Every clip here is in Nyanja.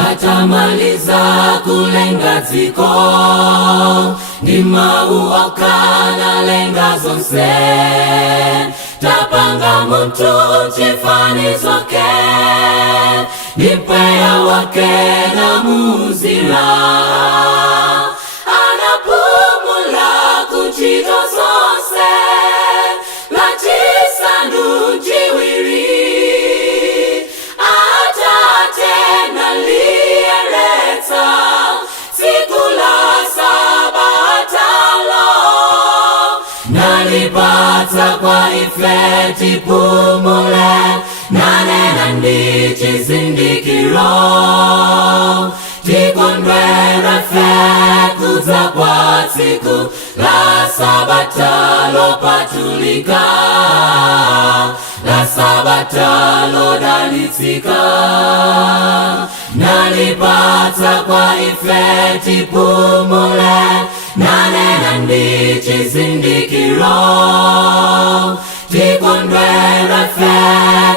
atamaliza kulenga dziko, ndi mawu okana lenga zonse. Tapanga muntu chifanizo ke, ndi mpweya wake na muzira. Anapumula kuchito zonse, lachisanu chiwiri. Atate naliyereta, siku la sabatalo. Nalipata kwa ife tipumule, nanena ndi chizindikiro. Tikondwera fe kuza kwa siku la sabatalo patulika, la sabatalo dalitika. Nalipata kwa ife tipumule, nanena ndi chizindikiro. Tikondwera fe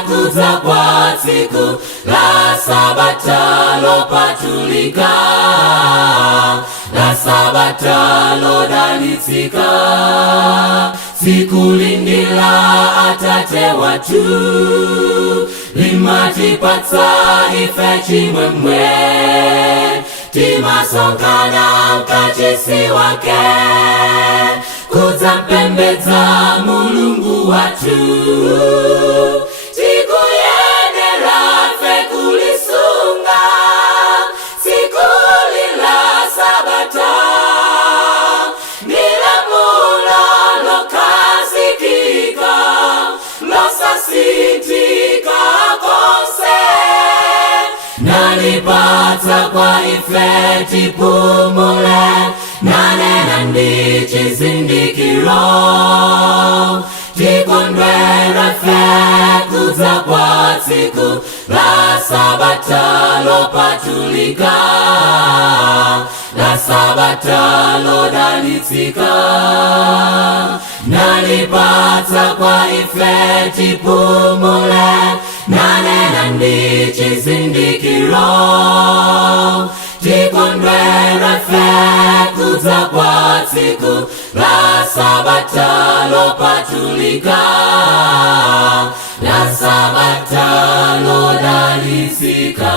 kuza kwa siku la sabatalo patulika, la sabatalo dalitika. Siku lindila atate watu, limatipatsa ife chimwemwe. Timasongana mkachisi wake, kuzampembedza Mulungu watu. Tikuyendera fe kulisunga, siku lila sabata. Nilamulo lokasikika, losasitika konse. Nalipata kwa ife tipumule, nanena ndi chizindikiro. Tikondwera fe kuza kwa siku la sabatalo patulika, la sabatalo dalitika. Nalipata kwa ife tipumule, nanena ndi chizindikiro. Tikondwera fe kuza kwa siku la sabatalo patulika, la sabatalo dalitika.